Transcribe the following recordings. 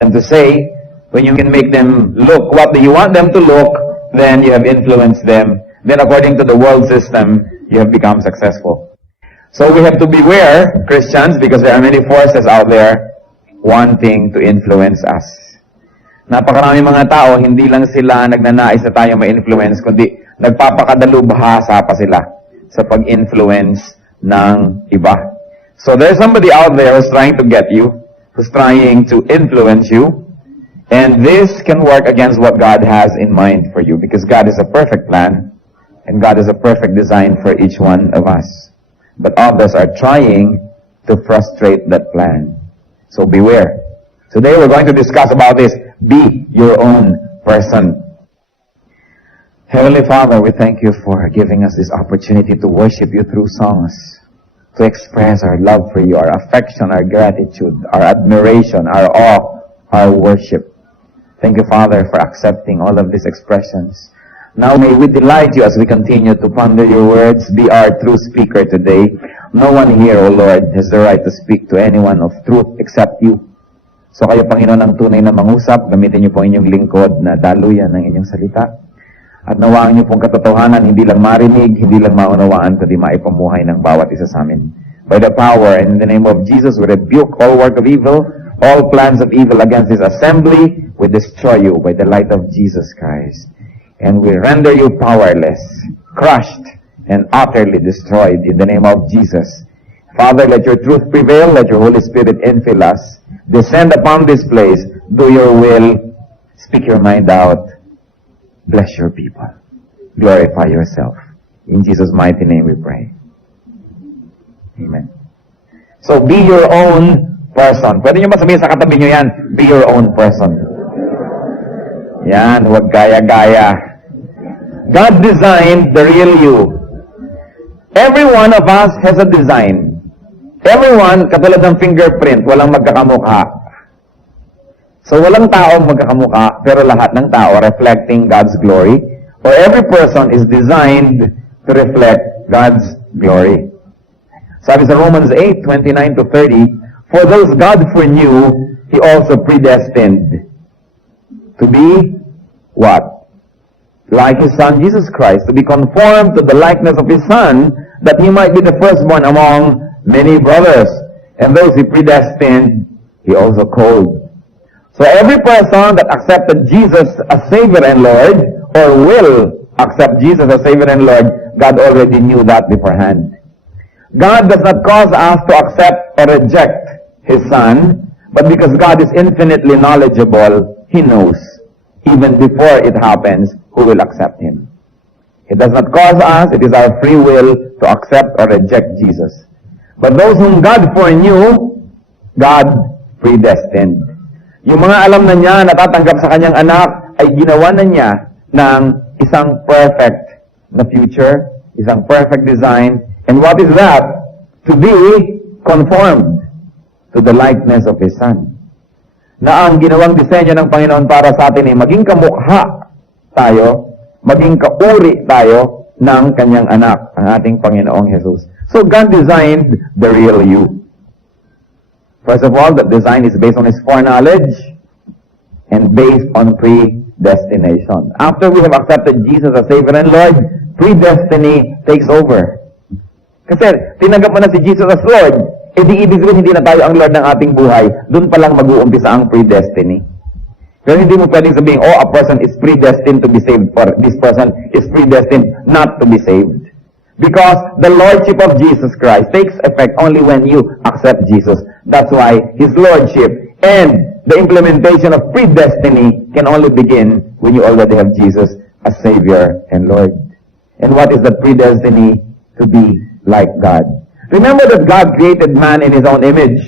And to say, when you can make them look what do you want them to look, then you have influenced them. Then according to the world system, you have become successful. So we have to beware, Christians, because there are many forces out there wanting to influence us. Napakarami mga tao, hindi lang sila nagnanais na tayo ma-influence, kundi nagpapakadalubhasa pa sila sa pag-influence ng iba. So there's somebody out there who's trying to get you, who's trying to influence you, and this can work against what God has in mind for you, because God is a perfect plan, and God is a perfect design for each one of us. But others are trying to frustrate that plan. So beware. Today we're going to discuss about this. Be your own person. Heavenly Father, we thank you for giving us this opportunity to worship you through songs, to express our love for you, our affection, our gratitude, our admiration, our awe, our worship. Thank you, Father, for accepting all of these expressions. Now may we delight you as we continue to ponder your words. Be our true speaker today. No one here, O Lord, has the right to speak to anyone of truth except you. So kayo, Panginoon, ang tunay na mangusap, gamitin niyo po inyong lingkod na daluyan ng inyong salita. At nawaan niyo pong katotohanan, hindi lang marinig, hindi lang maunawaan, kundi maipamuhay ng bawat isa sa amin. By the power and in the name of Jesus, we rebuke all work of evil, all plans of evil against this assembly. We destroy you by the light of Jesus Christ. And we render you powerless, crushed, and utterly destroyed in the name of Jesus. Father, let your truth prevail, let your Holy Spirit infill us. Descend upon this place, do your will, speak your mind out, bless your people, glorify yourself. In Jesus' mighty name we pray. Amen. So be your own person. Pwede nyo ba sabihin sa katabi nyo yan? Be your own person. Yan, huwag gaya-gaya. God designed the real you. Every one of us has a design. Everyone, katulad ng fingerprint, walang magkakamukha. So walang tao magkakamukha, pero lahat ng tao reflecting God's glory. Or every person is designed to reflect God's glory. Sabi sa Romans 8:29-30, for those God foreknew, He also predestined to be what? Like His Son, Jesus Christ, to be conformed to the likeness of His Son, that He might be the firstborn among many brothers. And those He predestined, He also called. So every person that accepted Jesus as Savior and Lord, or will accept Jesus as Savior and Lord, God already knew that beforehand. God does not cause us to accept or reject His Son, but because God is infinitely knowledgeable, He knows, even before it happens, who will accept Him. It does not cause us, it is our free will to accept or reject Jesus. But those whom God foreknew, God predestined. Yung mga alam na niya, natatanggap sa kanyang anak, ay ginawa na niya ng isang perfect na future, isang perfect design. And what is that? To be conformed to the likeness of His Son. Na ang ginawang disenyo ng Panginoon para sa atin ay maging kamukha tayo, maging kauri tayo ng kanyang anak, ang ating Panginoong Jesus. So God designed the real you. First of all, that design is based on His foreknowledge and based on predestination. After we have accepted Jesus as Savior and Lord, predestiny takes over. Kasi tinanggap mo na si Jesus as Lord, di ibig sabihin hindi na tayo ang Lord ng ating buhay, doon pa lang mag-uumpisa ang predestiny. Pero hindi mo pwedeng sabihin, a person is predestined to be saved, or this person is predestined not to be saved. Because the Lordship of Jesus Christ takes effect only when you accept Jesus. That's why His Lordship and the implementation of predestiny can only begin when you already have Jesus as Savior and Lord. And what is that predestiny? To be like God. Remember that God created man in His own image.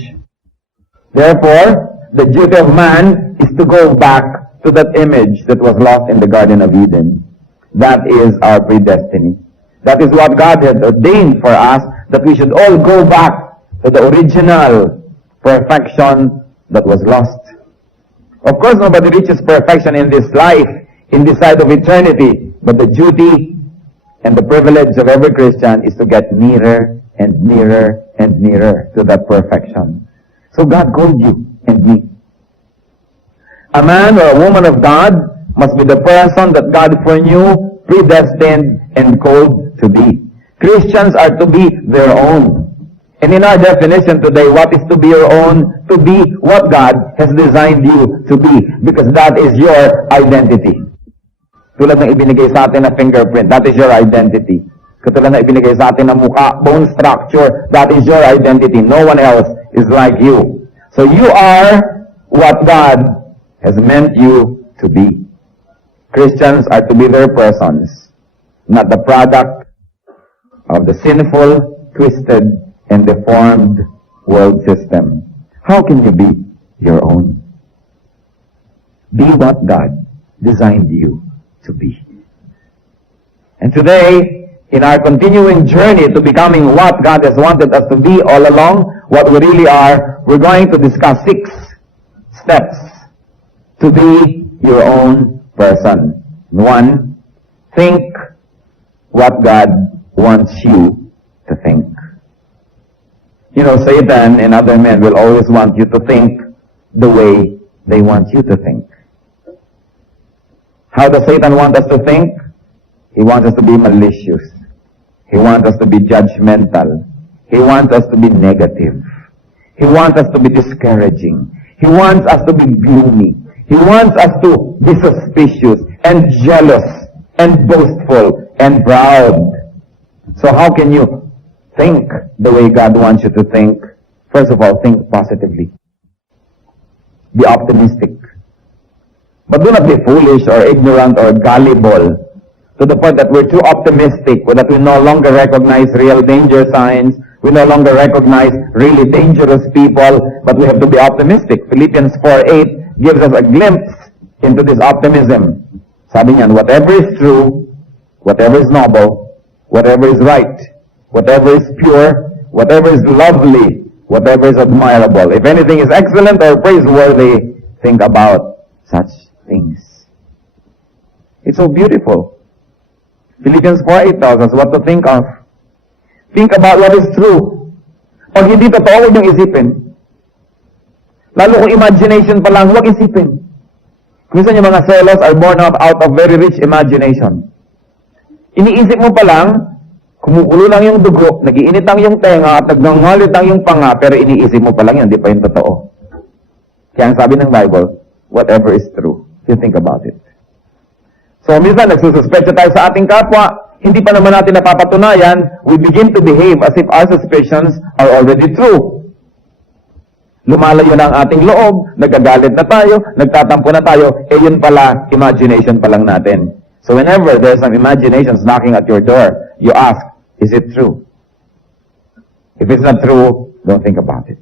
Therefore, the duty of man is to go back to that image that was lost in the Garden of Eden. That is our predestiny. That is what God had ordained for us, that we should all go back to the original perfection that was lost. Of course, nobody reaches perfection in this life, in this side of eternity, but the duty and the privilege of every Christian is to get nearer and nearer and nearer to that perfection. So God called you and me. A man or a woman of God must be the person that God foreknew, predestined, and called to be. Christians are to be their own. And in our definition today, what is to be your own? To be what God has designed you to be. Because that is your identity. Tulad ng ibinigay sa atin na fingerprint, that is your identity. Katulad na ibinigay sa atin na mukha, bone structure, that is your identity. No one else is like you. So you are what God has meant you to be. Christians are to be their persons, not the product of the sinful, twisted, and deformed world system. How can you be your own? Be what God designed you to be. And today, in our continuing journey to becoming what God has wanted us to be all along, what we really are, we're going to discuss 6 steps to be your own person. 1, think what God wants you to think. You know, Satan and other men will always want you to think the way they want you to think. How does Satan want us to think? He wants us to be malicious. He wants us to be judgmental. He wants us to be negative. He wants us to be discouraging. He wants us to be gloomy. He wants us to be suspicious and jealous and boastful and proud. So how can you think the way God wants you to think? First of all, think positively. Be optimistic. But do not be foolish or ignorant or gullible to the point that we're too optimistic, that we no longer recognize real danger signs, we no longer recognize really dangerous people, but we have to be optimistic. Philippians 4:8 gives us a glimpse into this optimism. Sabi niyan, whatever is true, whatever is noble, whatever is right, whatever is pure, whatever is lovely, whatever is admirable, if anything is excellent or praiseworthy, think about such things. It's so beautiful. Philippians 4:8 tells us what to think of. Think about what is true. Pag hindi totoo, huwag niyong isipin. Lalo kung imagination pa lang, huwag isipin. Minsan yung mga selos are born out of very rich imagination. Iniisip mo pa lang, kumukulo lang yung dugo, nagiinit lang yung tenga, at nagngangalit lang yung panga, pero iniisip mo pa lang yan, di pa yung totoo. Kaya ang sabi ng Bible, whatever is true, you think about it. So, minsan nagsususpecha tayo sa ating kapwa, hindi pa naman natin napapatunayan, we begin to behave as if our suspicions are already true. Lumalayo na ang ating loob, nagagalit na tayo, nagtatampo na tayo, yun pala, imagination pa lang natin. So whenever there's some imaginations knocking at your door, you ask, is it true? If it's not true, don't think about it.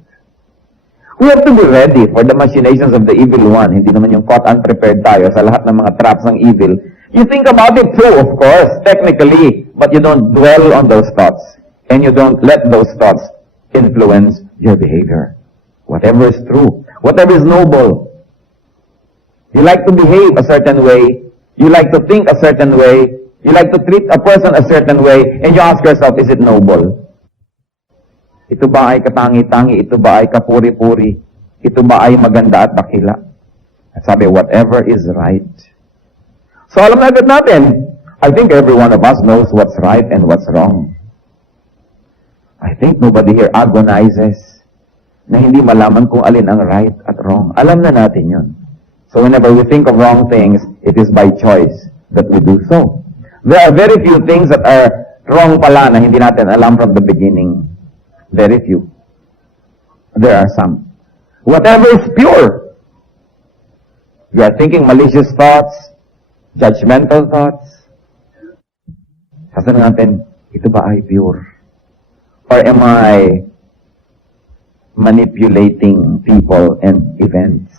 We have to be ready for the machinations of the evil one. Hindi naman yung caught unprepared tayo sa lahat ng mga traps ng evil. You think about it too, of course, technically, but you don't dwell on those thoughts. And you don't let those thoughts influence your behavior. Whatever is true, whatever is noble. You like to behave a certain way, you like to think a certain way, you like to treat a person a certain way, and you ask yourself, is it noble? Ito ba ay katangi-tangi? Ito ba ay kapuri-puri? Ito ba ay maganda at dakila? At sabi, whatever is right. So alam na agad natin, I think every one of us knows what's right and what's wrong. I think nobody here agonizes na hindi malaman kung alin ang right at wrong. Alam na natin yun. So whenever we think of wrong things, it is by choice that we do so. There are very few things that are wrong pala na hindi natin alam from the beginning. Very few. There are some. Whatever is pure. You are thinking malicious thoughts, judgmental thoughts. Sasabihin natin, ito ba ay pure? Or am I manipulating people and events?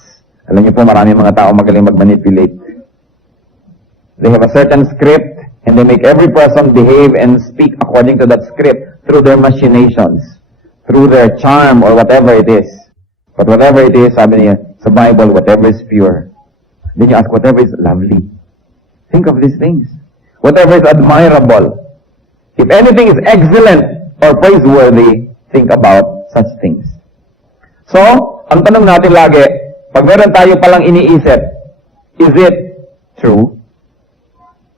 Alam niyo po, marami mga tao magaling mag-manipulate. They have a certain script, and they make every person behave and speak according to that script through their machinations, through their charm or whatever it is. But whatever it is, sabi niya, sa Bible, whatever is pure. Then you ask, whatever is lovely. Think of these things. Whatever is admirable. If anything is excellent or praiseworthy, think about such things. So, ang tanong natin lagi, Pag meron tayo palang iniisip, is it true?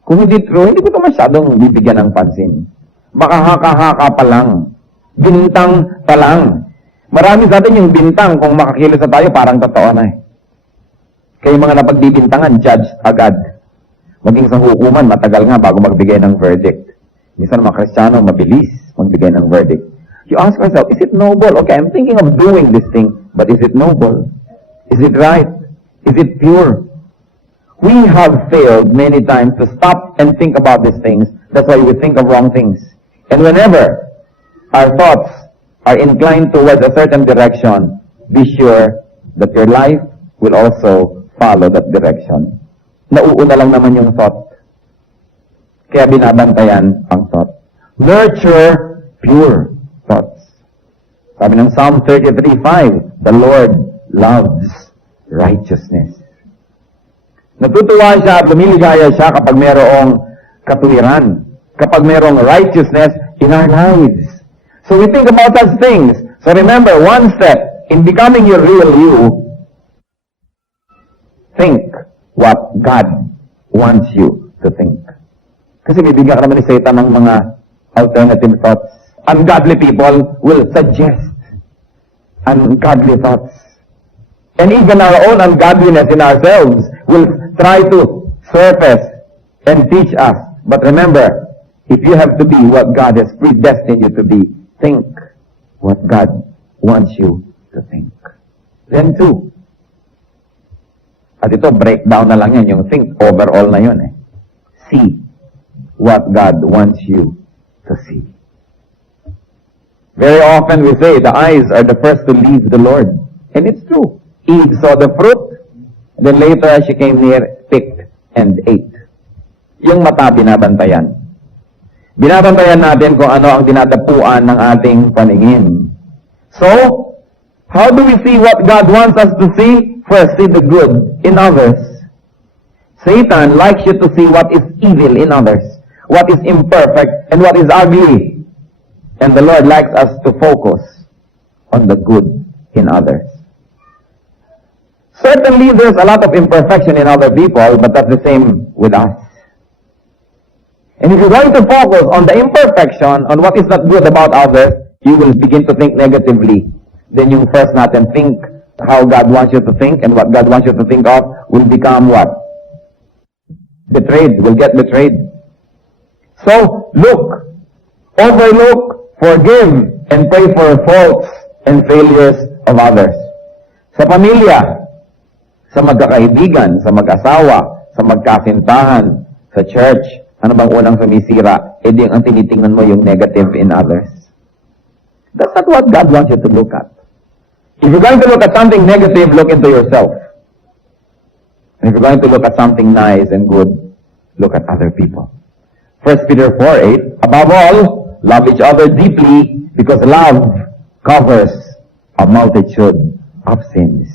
Kung hindi true, hindi ko ito masyadong bibigyan ng pansin. Baka haka-haka pa lang. Bintang pa lang. Marami sa atin yung bintang, kung makakilos na tayo, parang totoo na eh. Kaya yung mga napagbibintangan, judge agad. Maging sa hukuman, matagal nga bago magbigay ng verdict. Minsan mga Kristiyano, mabilis magbigay ng verdict. You ask yourself, is it noble? Okay, I'm thinking of doing this thing, but is it noble? Is it right? Is it pure? We have failed many times to stop and think about these things. That's why we think of wrong things. And whenever our thoughts are inclined towards a certain direction, be sure that your life will also follow that direction. Nauuna lang naman yung thought. Kaya binabantayan ang thought. Nurture pure thoughts. Sabi ng Psalm 33:5, the Lord loves righteousness. Natutuwa siya at lumiligaya siya kapag mayroong katuwiran, kapag mayroong righteousness in our lives. So we think about such things. So remember, one step in becoming your real you, think what God wants you to think. Kasi bibigyan ka naman ni Satan ng mga alternative thoughts. Ungodly people will suggest ungodly thoughts. And even our own ungodliness in ourselves will try to surface and teach us. But remember, if you have to be what God has predestined you to be, think what God wants you to think. Then two. At ito, breakdown na lang yan. Yung think, overall na yun eh. See what God wants you to see. Very often we say, the eyes are the first to leave the Lord. And it's true. Eve saw the fruit, then later as she came near, picked and ate. Yung mata, binabantayan. Binabantayan natin kung ano ang dinadapuan ng ating paningin. So, how do we see what God wants us to see? First, see the good in others. Satan likes you to see what is evil in others, what is imperfect, and what is ugly. And the Lord likes us to focus on the good in others. Certainly, there's a lot of imperfection in other people, but that's the same with us. And if you're going to focus on the imperfection, on what is not good about others, you will begin to think negatively. Then yung first natin, think how God wants you to think, and what God wants you to think of will become what? Betrayed, will get betrayed. So, look, overlook, forgive, and pray for faults and failures of others. Sa pamilya, sa magkakaibigan, sa mag-asawa, sa magkasintahan, sa church, ano bang unang sumisira? E di ang tinitingnan mo yung negative in others. That's not what God wants you to look at. If you're going to look at something negative, look into yourself. And if you're going to look at something nice and good, look at other people. 1 Peter 4:8, above all, love each other deeply, because love covers a multitude of sins.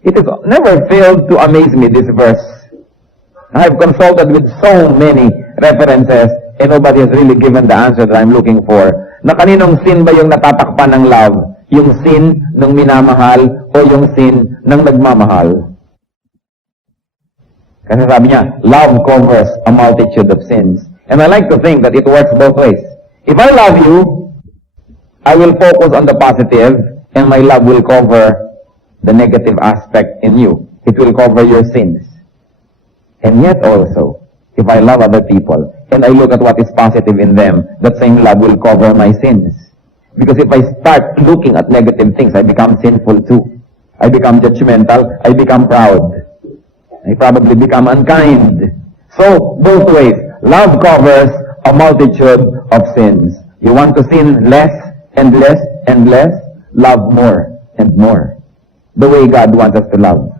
It has never failed to amaze me, this verse. I've consulted with so many references, and nobody has really given the answer that I'm looking for. Na kaninong sin ba yung natatakpan ng love? Yung sin ng minamahal o yung sin ng nagmamahal? Kasi sabi niya, love covers a multitude of sins. And I like to think that it works both ways. If I love you, I will focus on the positive, and my love will cover the negative aspect in you. It will cover your sins. And yet also, if I love other people, and I look at what is positive in them, that same love will cover my sins. Because if I start looking at negative things, I become sinful too. I become judgmental. I become proud. I probably become unkind. So, both ways. Love covers a multitude of sins. You want to sin less and less and less? Love more and more. The way God wants us to love.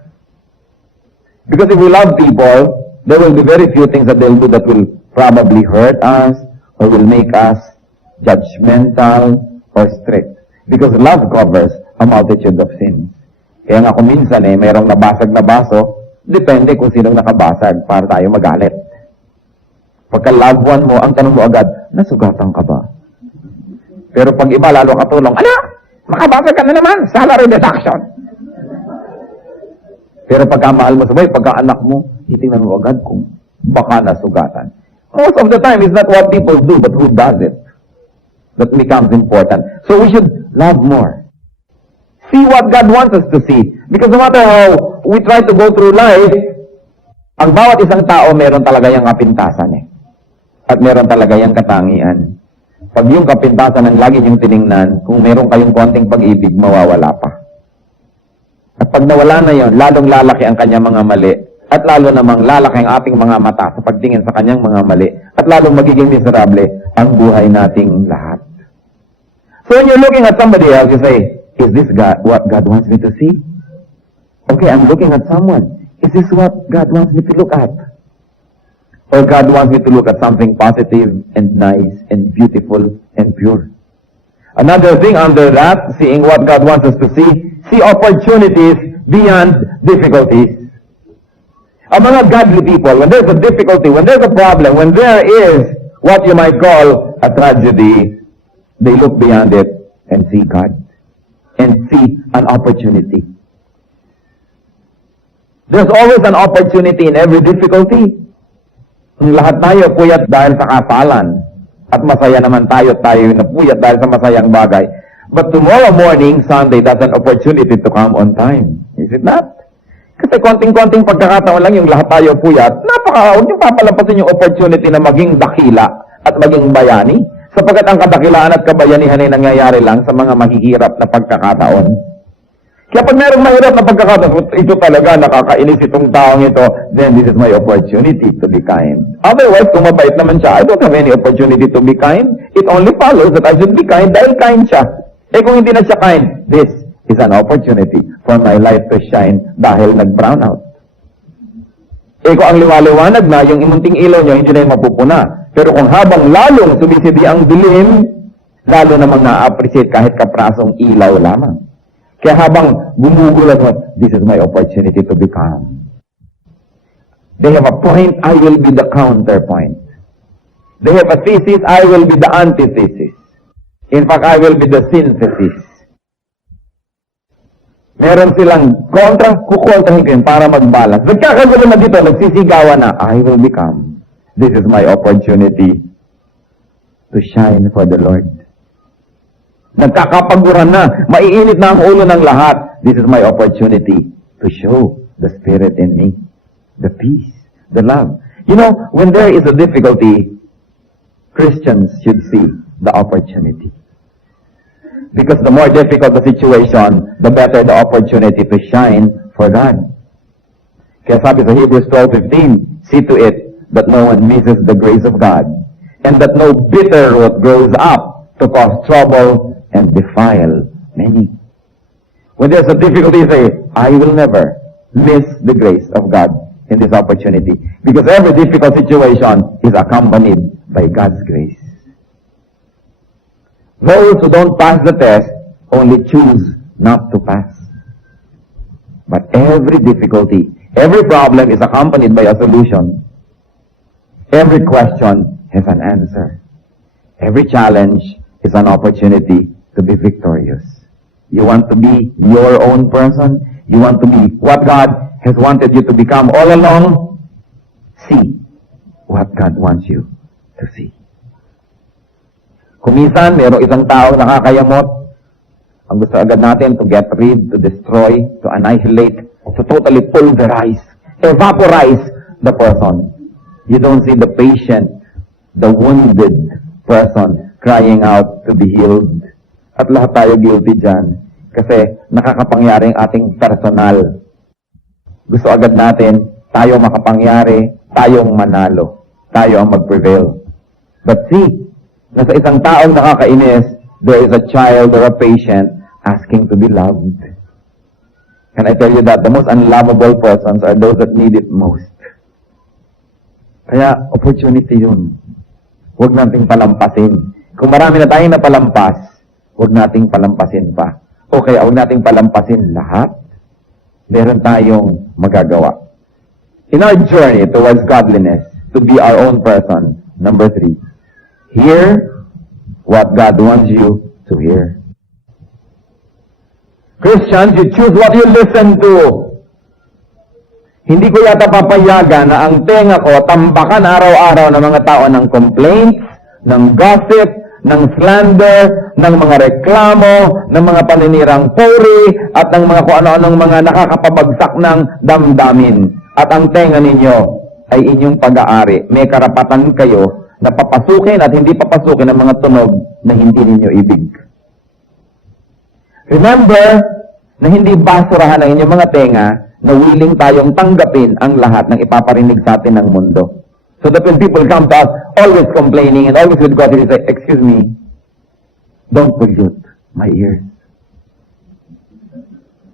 Because if we love people, there will be very few things that they'll do that will probably hurt us or will make us judgmental or strict. Because love covers a multitude of sins. Kaya nga kung minsan mayroong nabasag na baso, depende kung sinong nakabasag para tayo magalit. Pagka loved one mo, ang tanong mo agad, nasugatan ka ba? Pero pag iba lalo katulong, ala, makabasag ka na naman, salary deduction. Pero pagka mahal mo sabay, pagka anak mo, titingnan mo agad kung baka nasugatan. Most of the time, it's not what people do, but who does it that becomes important. So we should love more. See what God wants us to see. Because no matter how we try to go through life, ang bawat isang tao meron talaga yung kapintasan eh. At meron talaga yung katangian. Pag yung kapintasan ang lagi yung tiningnan, kung meron kayong konting pag-ibig, mawawala pa. At pag nawala na yon, lalong lalaki ang kanyang mga mali. At lalo namang lalaki ang ating mga mata sa pagtingin sa kanyang mga mali. At lalong magiging miserable ang buhay nating lahat. So when you're looking at somebody else, you say, is this God, what God wants me to see? Okay, I'm looking at someone. Is this what God wants me to look at? Or God wants me to look at something positive and nice and beautiful and pure? Another thing under that, seeing what God wants us to see opportunities beyond difficulties. Ang mga godly people, when there's a difficulty, when there's a problem, when there is what you might call a tragedy, they look beyond it and see God. And see an opportunity. There's always an opportunity in every difficulty. Lahat tayo puyat dahil sa kasalan. At masaya naman tayo na puyat dahil sa masayang bagay. But tomorrow morning, Sunday, that's an opportunity to come on time. Is it not? Kasi konting-konting pagkakataon lang yung lahat tayo puyat, huwag niyo papalampasin yung opportunity na maging dakila at maging bayani. Sapagkat ang kadakilaan at kabayanihan ay nangyayari lang sa mga mahihirap na pagkakataon. Kaya pag mayroong mahirap na pagkakataon, ito talaga, nakakainis itong taong ito, then this is my opportunity to be kind. Otherwise, kung mabait naman siya, I don't have any opportunity to be kind. It only follows that I should be kind dahil kind siya. Eh kung hindi na siya kind, this is an opportunity for my life to shine dahil nag-brown out. Eh kung ang liwaliwanag na, yung imunting ilaw niyo, hindi na yung mapupuna. Pero kung habang lalong sumisidi ang dilim, lalo namang na-appreciate kahit kaprasong ilaw lamang. Kaya habang gumugulat mo, this is my opportunity to become. They have a point, I will be the counterpoint. They have a thesis, I will be the antithesis. In fact, I will be the synthesis. Meron silang kontra, kukontrahin ko yun para mag-balance. Nagkakagulo na dito, nagsisigawan na, I will become. This is my opportunity to shine for the Lord. Nagkakapaguran na, maiinit na ang ulo ng lahat. This is my opportunity to show the Spirit in me. The peace, the love. You know, when there is a difficulty, Christians should see the opportunity. Because the more difficult the situation, the better the opportunity to shine for God. Kaya sabi sa Hebrews 12:15, see to it that no one misses the grace of God, and that no bitter root grows up to cause trouble and defile many. When there's a difficulty, say, I will never miss the grace of God in this opportunity. Because every difficult situation is accompanied by God's grace. Those who don't pass the test only choose not to pass. But every difficulty, every problem is accompanied by a solution. Every question has an answer. Every challenge is an opportunity to be victorious. You want to be your own person? You want to be what God has wanted you to become all along? See what God wants you to see. Kung minsan, mayroong isang tao nakakayamot, ang gusto agad natin to get rid, to destroy, to annihilate, to totally pulverize, evaporize the person. You don't see the patient, the wounded person crying out to be healed. At lahat tayo guilty dyan. Kasi nakakapangyaring ating personal. Gusto agad natin, tayo makapangyari, tayong manalo. Tayo ang mag-prevail. But see, nasa isang taong nakakainis, there is a child or a patient asking to be loved. Can I tell you that the most unlovable persons are those that need it most? Kaya, opportunity yun. Huwag nating palampasin. Kung marami na tayong napalampas, huwag nating palampasin pa. O kaya huwag nating palampasin lahat. Meron tayong magagawa. In our journey towards godliness, to be our own person, number 3, hear what God wants you to hear. Christians, you choose what you listen to. Hindi ko yata papayagan na ang tenga ko tambakan araw-araw ng mga tao ng complaints, ng gossip, ng slander, ng mga reklamo, ng mga paninirang puri, at ng mga kung ano-anong mga nakakapabagsak ng damdamin. At ang tenga ninyo ay inyong pag-aari. May karapatan kayo na papasukin at hindi papasukin ng mga tunog na hindi ninyo ibig. Remember na hindi basurahan ang inyong mga tenga na willing tayong tanggapin ang lahat ng ipaparinig sa atin ng mundo. So that when people come to us, always complaining and always with God, they say, excuse me, don't pollute my ears.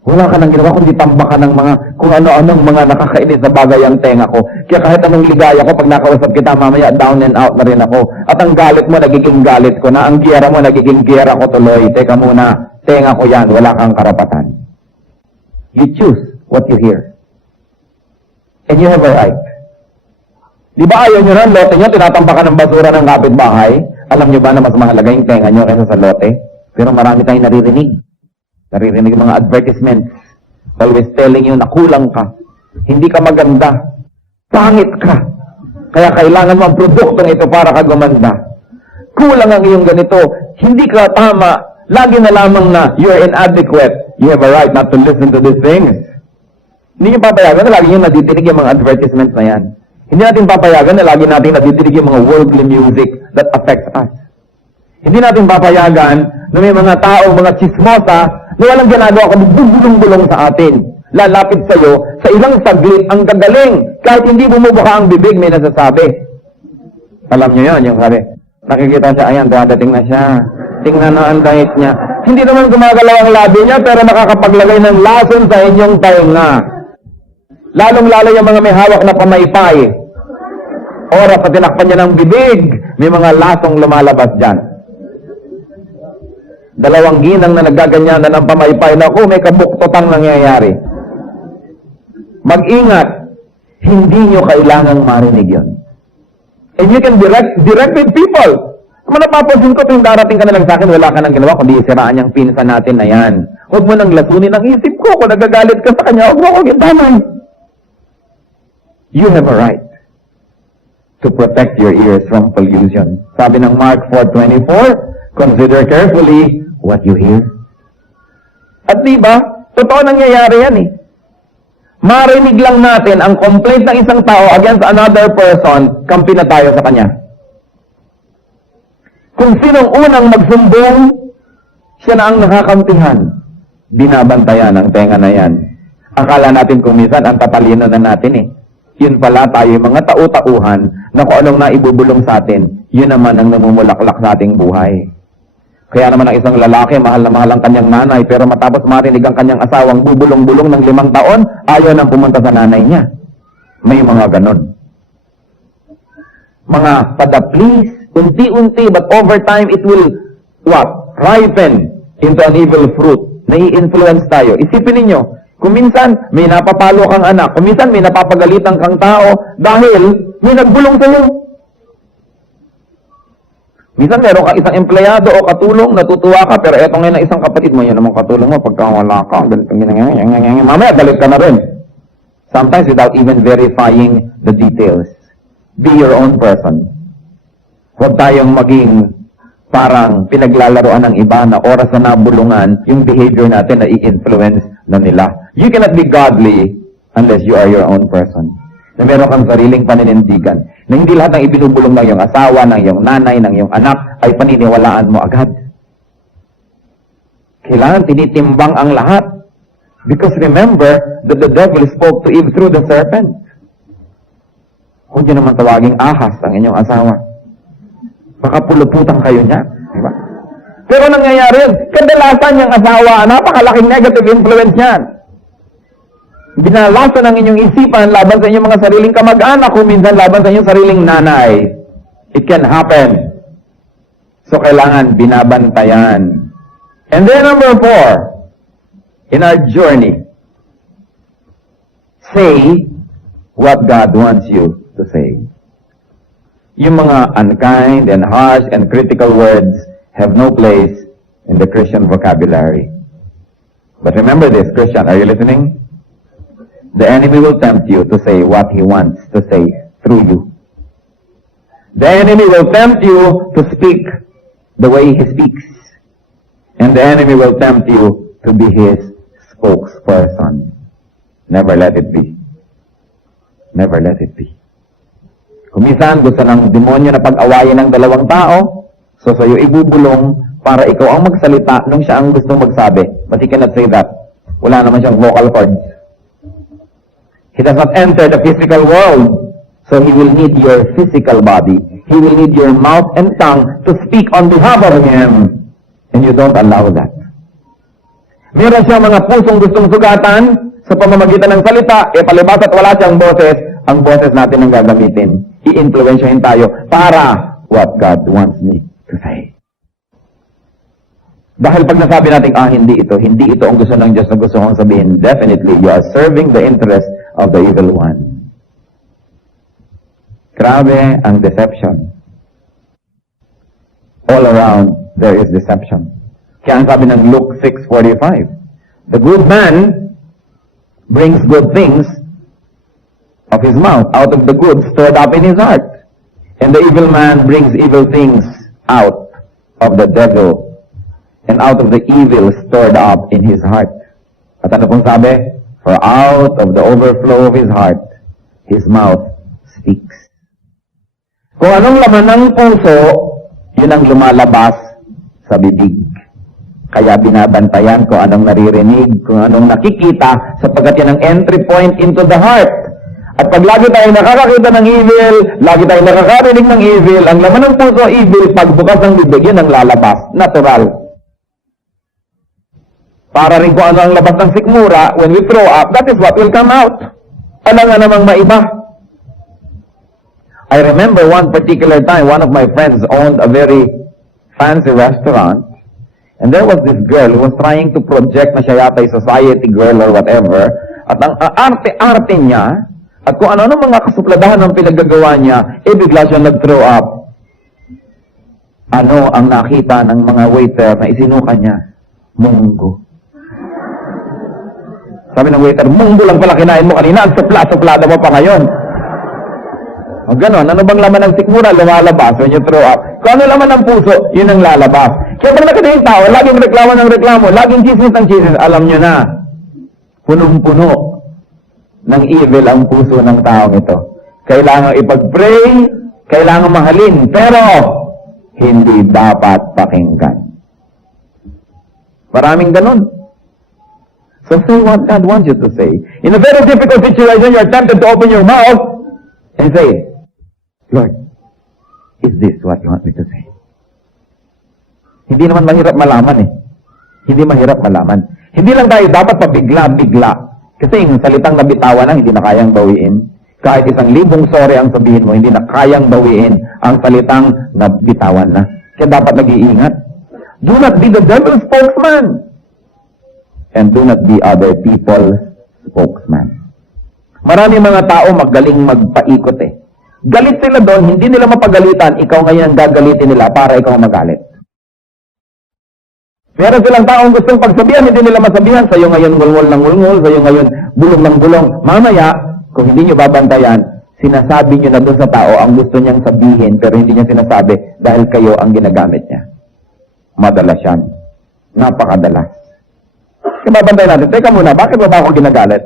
Wala ka nang ginawa kundi tambakan ng mga kung ano-anong mga nakakainis na bagay ang tenga ko. Kaya kahit anong ligaya ko, pag nakausap kita mamaya, down and out na rin ako. At ang galit mo, nagiging galit ko na. Ang giyera mo, nagiging giyera ko tuloy. Teka muna, tenga ko yan, wala kang karapatan. You choose what you hear. And you have a right. Di ba ayaw nyo na, lote nyo, tinatambakan ng basura ng kapitbahay? Alam nyo ba na mas mahalaga yung tenga nyo kaysa sa lote? Pero marami tayong naririnig. Naririnig mga advertisements. Always telling you na kulang ka. Hindi ka maganda. Pangit ka. Kaya kailangan mo ang produktong ito para ka gumanda. Kulang ang iyong ganito. Hindi ka tama. Lagi na lamang na you're inadequate. You have a right not to listen to these things. Hindi nyo papayagan na lagi nyo nadidinig yung mga advertisements na yan. Hindi natin papayagan na lagi natin nadidinig yung mga worldly music that affects us. Hindi natin papayagan na may mga tao, mga chismosa, na walang ginagawa kundi bubulong-bulong sa atin. Lalapit sa'yo, sa ilang saglit, ang gagaling. Kahit hindi bumubuka ang bibig, may nasasabi. Alam nyo yun, yung sabi, nakikita siya, ayan, dadating na siya. Tingnan na ang diet niya. Hindi naman gumagalaw ang labi niya, pero nakakapaglagay ng lason sa inyong tainga. Lalong-lalo yung mga may hawak na pamaypay. Oras na tinakpan niya ng bibig, may mga lasong lumalabas dyan. Dalawang ginang na nagaganyan na ng pamaypay na may kabuktotang nangyayari. Mag-ingat, hindi nyo kailangang marinig yun. And you can direct with people. Kung napapansin ko, kung darating ka na lang sa akin, wala ka nang ginawa, kundi isiraan yung pinsan natin na yan. Huwag mo nang lasunin ang isip ko. Kung nagagalit ka sa kanya, huwag mo akong gintamay. You have a right to protect your ears from pollution. Sabi ng Mark 4:24, consider carefully what you hear. At diba, totoo nangyayari yan eh. Marinig lang natin ang complaint ng isang tao against another person, kampi na tayo sa kanya. Kung sinong unang magsumbong, siya na ang nakakampihan. Binabantayan ang tenga na yan. Akala natin kung minsan ang tatalino na natin eh. Yun pala tayo mga tau-tauhan na kung anong naibubulong sa atin, yun naman ang namumulaklak sa ating buhay. Kaya naman ang isang lalaki, mahal na mahal ang kanyang nanay, pero matapos marinig ang kanyang asawang bubulong-bulong ng 5 taon, ayaw nang pumunta sa nanay niya. May mga ganon. Mga padaplis, unti-unti, but over time, it will, ripen into an evil fruit. Nai-influence tayo. Isipin ninyo, kung minsan may napapalo kang anak, kung minsan may napapagalitan kang tao, dahil may nagbulong sa'yo. Minsan meron ka isang empleyado o katulong, natutuwa ka, pero eto ngayon na isang kapatid mo, yan namang katulong mo, pagka wala ka, mamaya galit ka na rin. Sometimes without even verifying the details. Be your own person. Huwag tayong maging parang pinaglalaroan ng iba na oras na nabulungan, yung behavior natin na i-influence na nila. You cannot be godly unless you are your own person. Na meron kang sariling paninindigan. Na hindi lahat ng ibinubulong ng iyong asawa, ng iyong nanay, ng iyong anak, ay paniniwalaan mo agad. Kailangan tinitimbang ang lahat. Because remember that the devil spoke to Eve through the serpent. Huwag niyo naman tawaging ahas ang inyong asawa. Baka puluputan kayo niya. Diba? Pero nangyayari yun. Kadalasan yung asawa, napakalaking negative influence niyan. Binalasa ng inyong isipan laban sa inyong mga sariling kamag-anak o minsan laban sa inyong sariling nanay. It can happen. So, kailangan binabantayan. And then number 4, in our journey, say what God wants you to say. Yung mga unkind and harsh and critical words have no place in the Christian vocabulary. But remember this, Christian, are you listening? the enemy will tempt you to say what he wants to say through you. The enemy will tempt you to speak the way he speaks. And the enemy will tempt you to be his spokesperson. Never let it be. Never let it be. Kumisan, gusto ng demonyo na pag-awayin ng dalawang tao, so sa'yo ibubulong para ikaw ang magsalita nung siya ang gustong magsabi. But he cannot say that. Wala naman siyang vocal cords. He does not enter the physical world, so he will need your physical body. He will need your mouth and tongue to speak on behalf of him. And you don't allow that. Meron siyang mga pusong gustong sugatan sa pamamagitan ng salita, palibas at wala siyang boses, ang boses natin ang gagamitin. I-influensyahin tayo para what God wants me to say. Dahil pag nasabi natin, hindi ito ang gusto ng Diyos na gusto kong sabihin, definitely, you are serving the interest of the evil one. Grabe ang deception. All around, there is deception. Kaya ang sabi ng Luke 6:45, the good man brings good things of his mouth, out of the good stored up in his heart. And the evil man brings evil things out of the devil, and out of the evil stored up in his heart. At ano pong sabi? For out of the overflow of his heart, his mouth speaks. Kung anong laman ng puso, yun ang lumalabas sa bibig. Kaya binabantayan kung anong naririnig, kung anong nakikita, sapagkat yan ang entry point into the heart. At pag lagi tayo nakakakita ng evil, lagi tayo nakakarinig ng evil, ang laman ng puso evil, pagbukas ng bibig, yun ang lalabas. Natural. Para rin kung ano ang labas ng sikmura, when we throw up, that is what will come out. Ano nga namang maiba? I remember one particular time, one of my friends owned a very fancy restaurant, and there was this girl who was trying to project na siya yata ay society girl or whatever, at ang arte-arte niya, at kung ano mga kasupladahan ng pinagagawa niya, bigla siya nag-throw up. Ano ang nakita ng mga waiter na isinuka niya? Munggo. Sabi ng waiter, munggo lang pala kinain mo kanina, ang supla-suplada mo pa ngayon. O ganon, ano bang laman ng sikmura? Lumalabas when you throw up. Kung ano laman ng puso, yun ang lalabas. Kaya pag nakita yung tao, laging reklamo ng reklamo, laging chismis ng chismis, alam nyo na, punong-puno ng evil ang puso ng taong ito. Kailangan ipag-pray, kailangan mahalin, pero hindi dapat pakinggan. Maraming ganon. So say what God wants you to say. In a very difficult situation, you are tempted to open your mouth and say, Lord, is this what you want me to say? Hindi naman mahirap malaman eh. Hindi mahirap malaman. Hindi lang tayo dapat pabigla-bigla. Kasi yung salitang nabitawan na hindi na kayang bawiin. Kahit 1,000 sorry ang sabihin mo, hindi na kayang bawiin ang salitang nabitawan na. Kaya dapat nag-iingat. Do not be the devil's spokesman. And do not be other people's spokesman. Marami mga tao magaling magpaikot eh. Galit sila doon, hindi nila mapagalitan, ikaw ngayon ang gagalitin nila para ikaw magalit. Meron silang taong gustong pagsabihan, hindi nila masabihan, sa'yo ngayon ngulngol ng ngulngol, sa'yo ngayon bulong ng bulong. Mamaya, kung hindi nyo babantayan, sinasabi nyo na doon sa tao ang gusto niyang sabihin, pero hindi niya sinasabi dahil kayo ang ginagamit niya. Madalas yan. Napakadalas. Kaya babantay natin, teka muna, bakit ba ako ginagalit?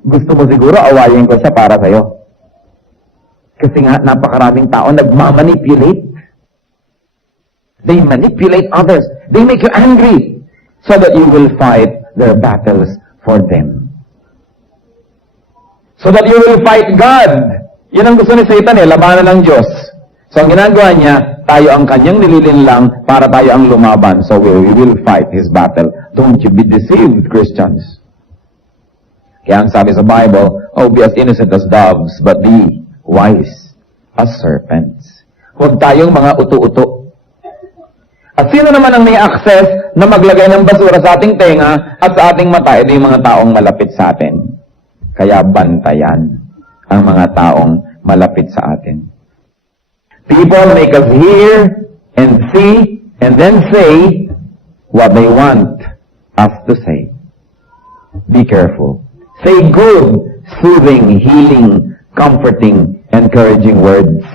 Gusto mo siguro awayin ko siya para sa'yo. Kasi nga, napakaraming tao nagmamanipulate. They manipulate others. They make you angry so that you will fight their battles for them. So that you will fight God. Yan ang gusto ni Satan labanan ng Diyos. So ang ginagawa niya, tayo ang kanyang nililinlang para tayo ang lumaban. So we will fight his battle. Don't you be deceived, Christians. Kaya ang sabi sa Bible, be as innocent as doves, but be wise as serpents. Huwag tayong mga uto-uto. At sino naman ang may access na maglagay ng basura sa ating tenga at sa ating mata? Ito yung mga taong malapit sa atin. Kaya bantayan ang mga taong malapit sa atin. People make us hear and see and then say what they want us to say. Be careful. Say good, soothing, healing, comforting, encouraging words.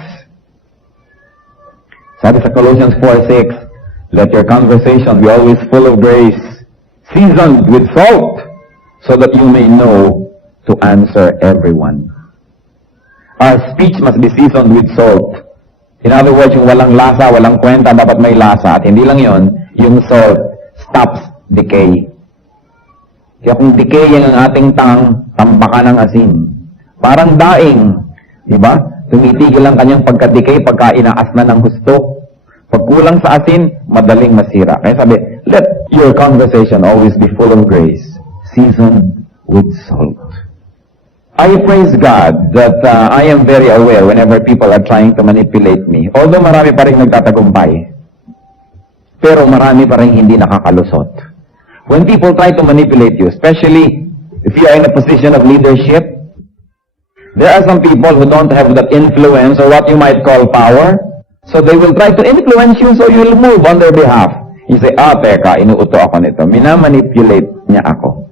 Sabi sa Colossians 4:6, let your conversation be always full of grace, seasoned with salt, so that you may know to answer everyone. Our speech must be seasoned with salt. In other words, yung walang lasa, walang kwenta, dapat may lasa. At hindi lang yon, yung salt stops decay. Kaya kung decaying ang ating tampakan ng asin. Parang daing, di ba? Tumitigil ang kanyang pagka-decay pagka inaas na ng gusto. Pag kulang sa asin, madaling masira. Kaya sabi, let your conversation always be full of grace, seasoned with salt. I praise God that I am very aware whenever people are trying to manipulate me. Although marami pa rin nagtatagumpay, pero marami pa rin hindi nakakalusot. When people try to manipulate you, especially if you are in a position of leadership, there are some people who don't have that influence or what you might call power. So they will try to influence you so you will move on their behalf. You say, teka, inuuto ako nito. Minamanipulate niya ako.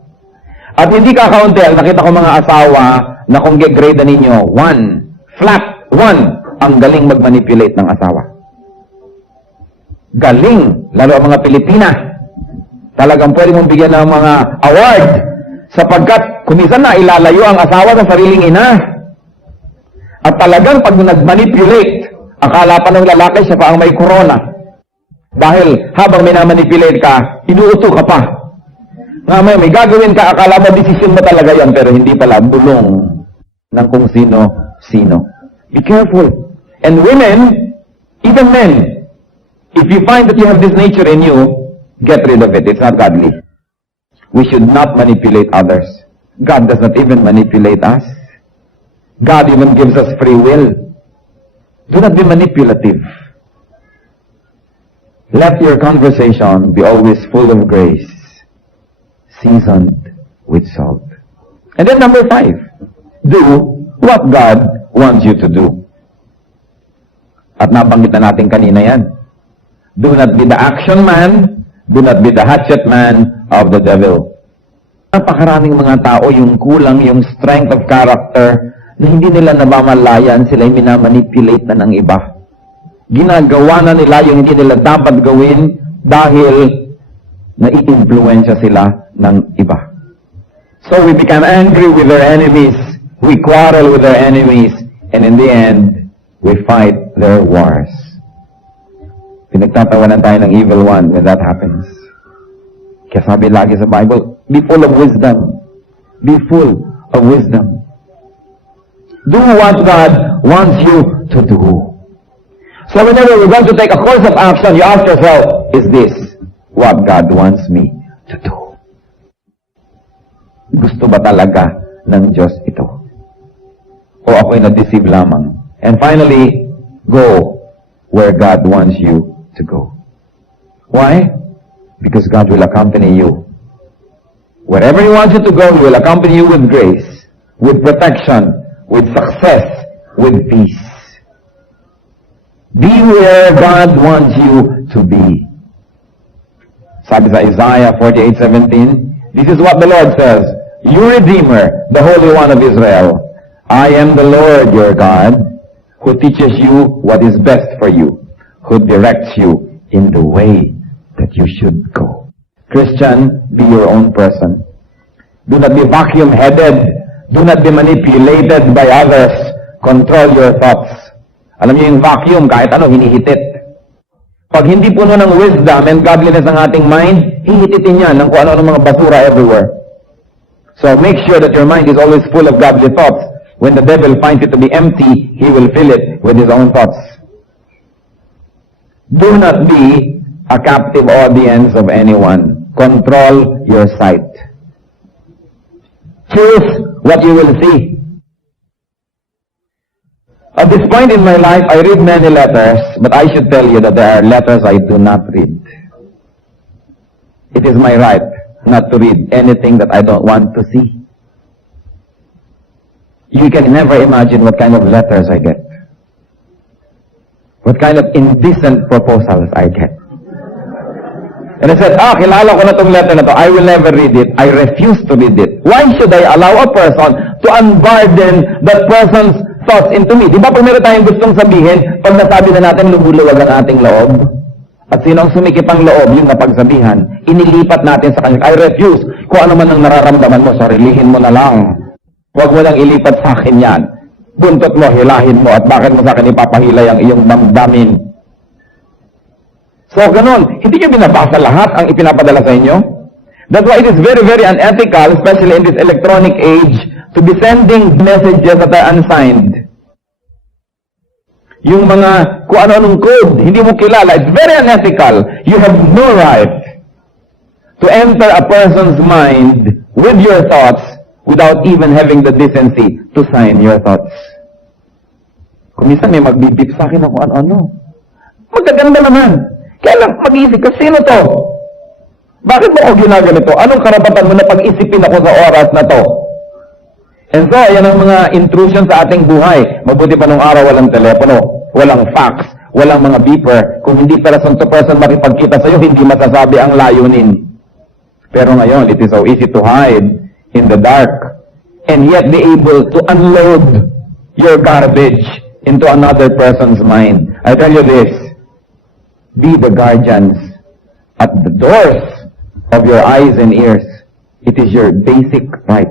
At hindi kakaunti, nakita ko mga asawa na kung grade na ninyo, 1, flat 1, ang galing magmanipulate ng asawa. Galing, lalo ang mga Pilipina. Talagang pwede mong bigyan ng mga award sapagkat kumisan na ilalayo ang asawa sa sariling ina. At talagang pag nagmanipulate, akala pa ng lalaki siya pa ang may corona. Dahil habang minamanipulate ka, inuuto ka pa. Nga may gagawin ka, akala mo desisyon mo talaga yan, pero hindi pala, bulong ng kung sino-sino. Be careful. And women, even men, if you find that you have this nature in you, get rid of it. It's not godly. We should not manipulate others. God does not even manipulate us. God even gives us free will. Do not be manipulative. Let your conversation be always full of grace, seasoned with salt. And then number 5, do what God wants you to do. At nabanggit na natin kanina yan. Do not be the action man, do not be the hatchet man of the devil. Napakaraming mga tao yung kulang, yung strength of character, na hindi nila namamalayan, sila yung minamanipulate na ng iba. Ginagawa na nila yung hindi nila dapat gawin dahil nai-influensya sila ng iba. So we become angry with our enemies, we quarrel with our enemies, and in the end, we fight their wars. Pinagtatawanan tayo ng evil one when that happens. Kaya sabi lagi sa Bible, be full of wisdom. Be full of wisdom. Do what God wants you to do. So whenever you're going to take a course of action, you ask yourself, is this what God wants me to do? Gusto ba talaga ng Diyos ito? O ako'y na-deceive lamang? And finally, go where God wants you to go. Why? Because God will accompany you. Wherever He wants you to go, He will accompany you with grace, with protection, with success, with peace. Be where God wants you to be. Sabi sa Isaiah 48:17, this is what the Lord says, your Redeemer, the Holy One of Israel, I am the Lord your God, who teaches you what is best for you, who directs you in the way that you should go. Christian, be your own person. Do not be vacuum-headed. Do not be manipulated by others. Control your thoughts. Alam niyo yung vacuum, kahit ano, hinihitit. Pag hindi puno ng wisdom and godliness ang ating mind, hihititin yan ng kung ano ng mga basura everywhere. So make sure that your mind is always full of godly thoughts. When the devil finds it to be empty, he will fill it with his own thoughts. Do not be a captive audience of anyone. Control your sight. Choose what you will see. At this point in my life, I read many letters, but I should tell you that there are letters I do not read. It is my right not to read anything that I don't want to see. You can never imagine what kind of letters I get. What kind of indecent proposals I get. And I said, kilala ko na tong letter na to. I will never read it. I refuse to read it. Why should I allow a person to unburden that person's thoughts into me? Di ba pag meron tayong gustong sabihin, pag nasabi na natin, lumuluwag ang ating loob? At sino ang sumikip ang loob, yung napagsabihan, inilipat natin sa kanya. I refuse. Kung ano man ang nararamdaman mo, sarilihin mo na lang. Huwag mo lang ilipat sa akin yan. Buntot mo, hilahin mo, at bakit mo sa akin ipapahilay ang iyong damdamin? So, ganun. Hindi nyo binabasa lahat ang ipinapadala sa inyo? That's why it is very, very unethical, especially in this electronic age, to be sending messages that are unsigned. Yung mga kung ano-anong code, hindi mo kilala, it's very unethical. You have no right to enter a person's mind with your thoughts without even having the decency to sign your thoughts. Kung minsan may magbibip sa akin ako ano-ano. Magaganda naman. Kaya lang mag-isip ka, sino to? Bakit mo ako ginaganito? Anong karapatan mo na pag-isipin ako sa oras na to? And so, yan ang mga intrusion sa ating buhay. Mabuti pa nung araw walang telepono, walang fax, walang mga beeper. Kung hindi person to person makipagkita sa'yo, hindi masasabi ang layunin. Pero ngayon, it is so easy to hide in the dark and yet be able to unload your garbage into another person's mind. I tell you this, be the guardians at the doors of your eyes and ears. It is your basic right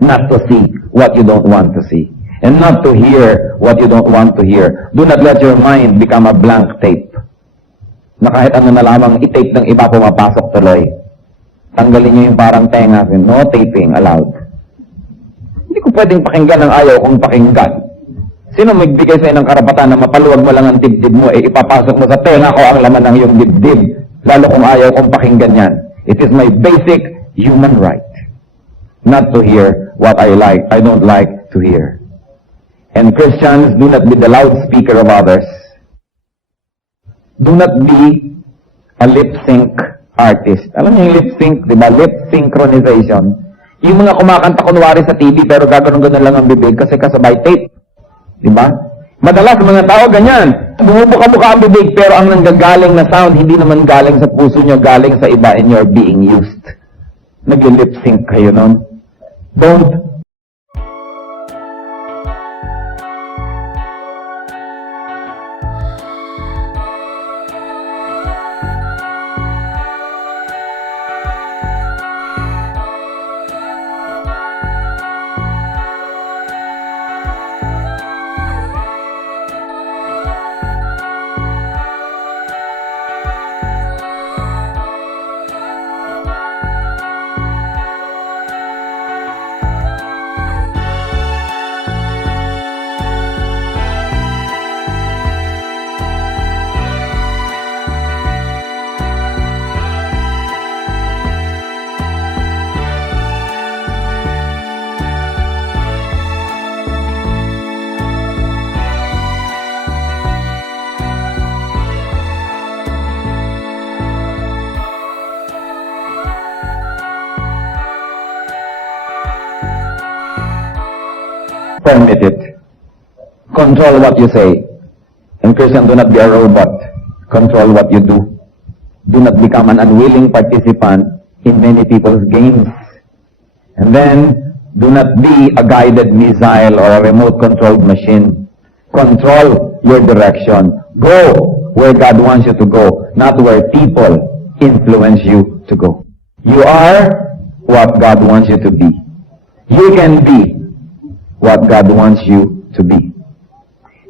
not to see what you don't want to see and not to hear what you don't want to hear. Do not let your mind become a blank tape na kahit ano na lamang i-tape ng iba pumapasok tuloy. Tanggalin niyo yung parang tenga, no taping allowed. Hindi ko pwedeng pakinggan ang ayaw kong pakinggan. Sino magbigay sa'yo ng karapatan na mapaluwag mo lang ang dibdib mo, ipapasok mo sa tenga ko ang laman ng iyong dibdib, lalo kung ayaw kong pakinggan yan. It is my basic human right not to hear what I don't like to hear. And Christians, do not be the loudspeaker of others. Do not be a lip-sync artist. Alam niyo yung lip-sync, di ba? Lip synchronization. Yung mga kumakanta kunwari sa TV pero gagano'n-ganon lang ang bibig kasi kasabay tape. Di ba? Madalas mga tao ganyan. Bumubuka-buka ang bibig pero ang nanggagaling na sound hindi naman galing sa puso nyo, galing sa iba and you're being used. Nag-lip-sync kayo nun. Don't. Permit it. Control what you say. And Christian, do not be a robot. Control what you do. Do not become an unwilling participant in many people's games. And then, do not be a guided missile or a remote-controlled machine. Control your direction. Go where God wants you to go, not where people influence you to go. You are what God wants you to be. You can be what God wants you to be.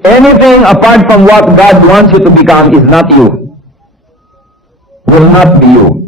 Anything apart from what God wants you to become is not you. Will not be you.